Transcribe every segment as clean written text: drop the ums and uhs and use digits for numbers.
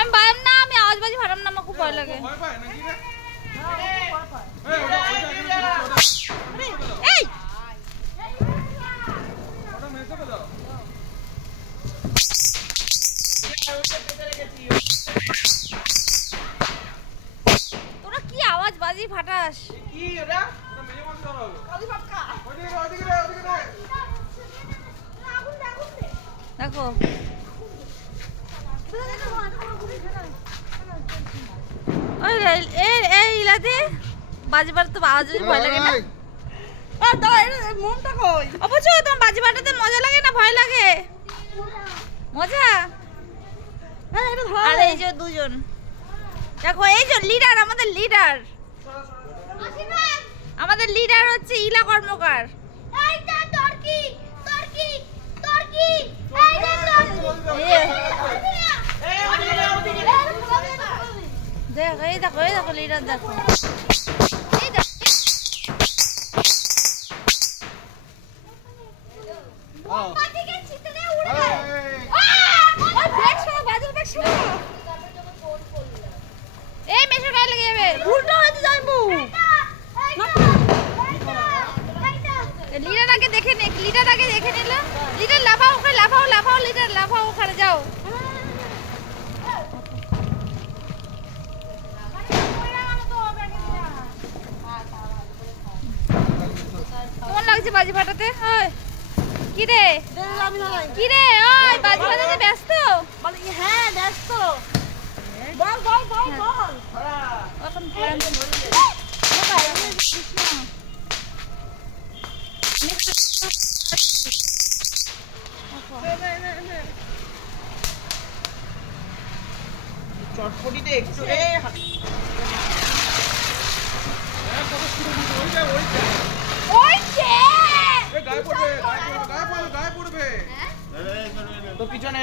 আমি বাইরে না, আমি আওয়াজবাজি ফাটাম না, আমার খুব ভয় লাগে। এই তোরা কি আওয়াজবাজি ফাটাস? কি ওটা? ওটা মেয়ে মানুষ ধরা হলো। কালি পাক্কা। ওদিকে রে। দেখো এই ইলাতে বাজি ফাটাতে আওয়াজ ভয় লাগে না? মনটা কই? অবশ্যই তোমার বাজি ফাটাতে মজা লাগে না ভয় লাগে? মজা। আর এই যে দুজন দেখো, এই যে লিডার, আমাদের লিডার হচ্ছে ইলা কর্মকার। দেখো এই দেখো লিডার দেখো। এই মেশো গায়ে লেগে যাবে, উল্টো হতে যাবো। লিডার আগে দেখে নে, লিডার লাফাও ওখানে, লাফাও লিডার লাফাও ওখানে যাও। কেমন লাগছে বাজি ফাটাতে? কি রে ওই বাজি ফাটাতে ব্যস্ত? হ্যাঁ ব্যস্ত। বল এখন চটপটিতে একটু গায়ে পড়বে তো পিছনে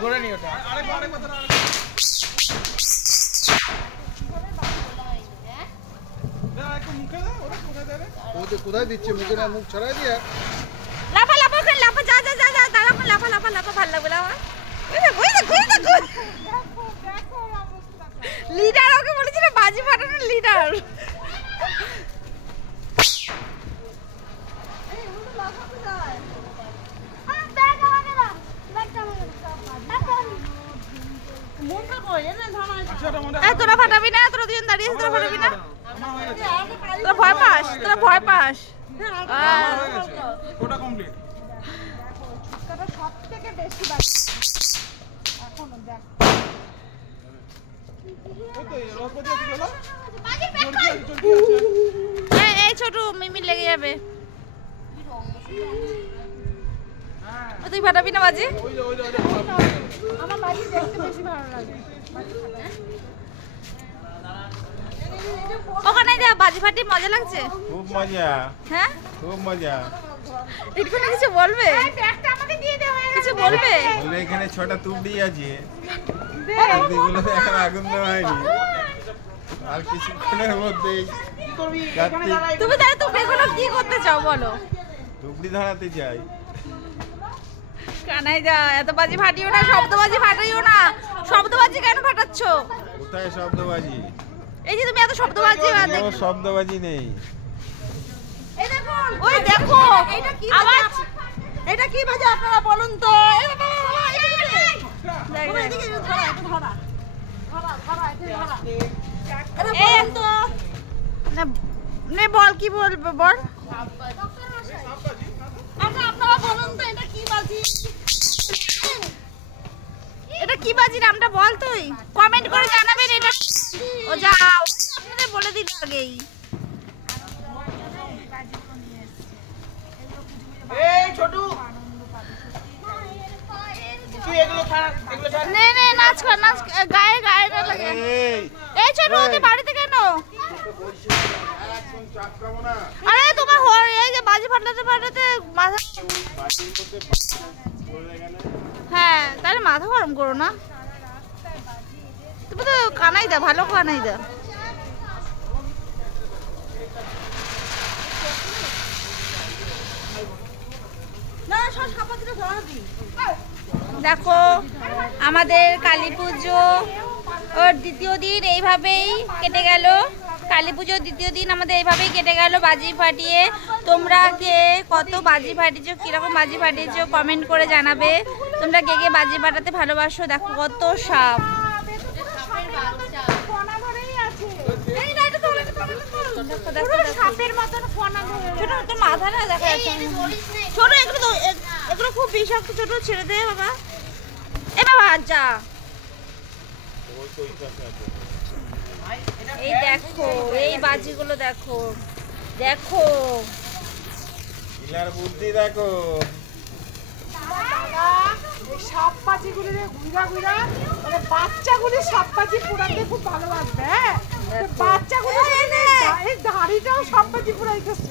ঘুরে নি ওটা। কোথায় দিচ্ছে? মুখে না, মুখ ছড়াই দিয়ে লাফা যা দাঁড়া, লাফা ভালো লাগবে না। লিডার ওকে বলেছিল বাজি ফাটানোর লিডার। তোরা ফাটাবি না, তোরা দুজন দাঁড়িয়ে তোরা ফাটাবি না, তোরা ভয় পাস। ওটা কমপ্লিট। সবথেকে বেশি এই ছোট মিমি লেগে যাবে। তুই ফাটাবি না বাজি? আমার বাজি দেখতে বেশি ভালো লাগে। ওখানে যা বাজি ফাটি মজা লাগছে? খুব মজা। হ্যাঁ খুব মজা। এখানে কিছু বলবে? কিছু বলবে? এখানে 6টা তুবড়ি আছে, এগুলো এখন আগুন দেওয়া হয়নি, আর কিছুক্ষণের মধ্যেই তুমি এগুলো কি করতে চাও বলো? তুবড়ি ধরাতে চাই। কানাই যা, এত বাজি ফাটিও না, শব্দবাজি ফাটাইও না। শব্দবাজি কেন ফাটাচ্ছ? কোথায় শব্দবাজি? এই যে তুমি এত শব্দবাজি কোনো শব্দবাজি নেই। ওই দেখো আওয়াজ। এটা কি বাজে আপনারা বলুন তো? বল কি বলবে বল। আপনারা বলুন তো এটা কি বাজি? এটা কি বাজি নামটা বল, তুই কমেন্ট করে জানাবেন। এটা ও যাও, আপনাদের বলে দিন আগেই। এই ছোটু তুই এগুলো ছাড়। নে নাচ কর, নাচ গায়ে না লাগে। এই ছোটু তুই বাড়িতে কেন? আরে তোমার এই যে বাজি ফাটাতে মাথা, হ্যাঁ তাহলে মাথা গরম করো না। তুমি তো কানাই দা, ভালো কানাই দা। না সব খাবার দিলে ধরা দিই। দেখো আমাদের কালী পুজো ওর দ্বিতীয় দিন এইভাবেই কেটে গেল। কালী পুজোর দ্বিতীয় দিন আমাদের এইভাবেই কেটে গেল বাজি ফাটিয়ে। তোমরা কে কত বাজি ফাটিয়েছো, কীরকম বাজি ফাটিয়েছো কমেন্ট করে জানাবে। তোমরা কে কে বাজি ফাটাতে ভালোবাসো। দেখো কত সাপ। সাপের মতন ফোনা ধরে। ছোট তোর মাথা না দেখা যাচ্ছে ছোট, এগুলো খুব বিষাক্ত। ছোট ছেড়ে দে বাবা। এ বাবা যা। এই দেখো এই বাজিগুলো দেখো দেখো। ইলার বুদ্ধি দেখো। সাপ পাজিগুলি ঘুরা ঘুরা মানে বাচ্চাগুলি সাপ পাজি পোড়াতে খুব ভালোবাসবে। হ্যাঁ বাচ্চাগুলো এই দাড়িটাও সাপ পাজি পোড়াইতেছে।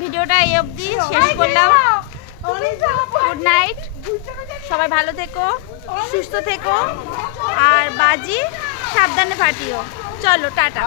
ভিডিওটা এই অবধি শেষ করলাম। গুড নাইট, সবাই ভালো থেকো, সুস্থ থেকো, আর বাজি সাবধানে ফাটিও। চলো টাটা।